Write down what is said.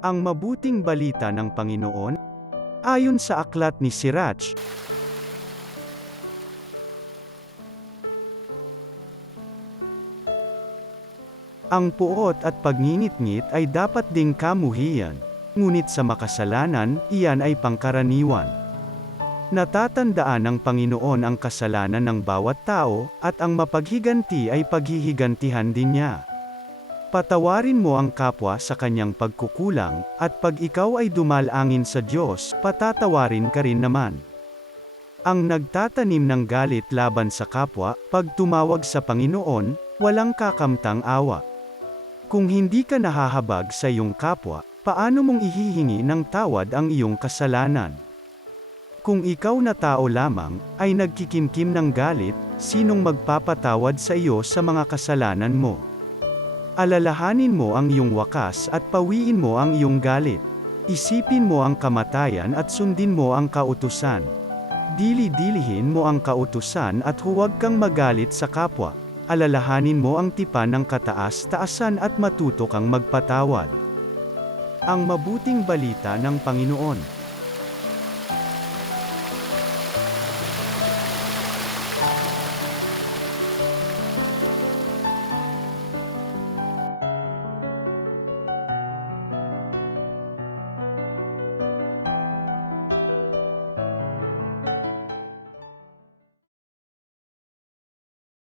Ang mabuting balita ng Panginoon, ayon sa aklat ni Sirach, ang puot at pagngingit-ngit ay dapat ding kamuhian, ngunit sa makasalanan, iyan ay pangkaraniwan. Natatandaan ng Panginoon ang kasalanan ng bawat tao, at ang mapaghiganti ay paghihigantihan din niya. Patawarin mo ang kapwa sa kanyang pagkukulang, at pag ikaw ay dumalangin sa Diyos, patatawarin ka rin naman. Ang nagtatanim ng galit laban sa kapwa, pag tumawag sa Panginoon, walang kakamtang awa. Kung hindi ka nahahabag sa iyong kapwa, paano mong ihihingi ng tawad ang iyong kasalanan? Kung ikaw na tao lamang, ay nagkikimkim ng galit, sinong magpapatawad sa iyo sa mga kasalanan mo? Alalahanin mo ang iyong wakas at pawiin mo ang iyong galit. Isipin mo ang kamatayan at sundin mo ang kautusan. Dili-dilihin mo ang kautusan at huwag kang magalit sa kapwa. Alalahanin mo ang tipan ng kataas-taasan at matuto kang magpatawad. Ang mabuting balita ng Panginoon.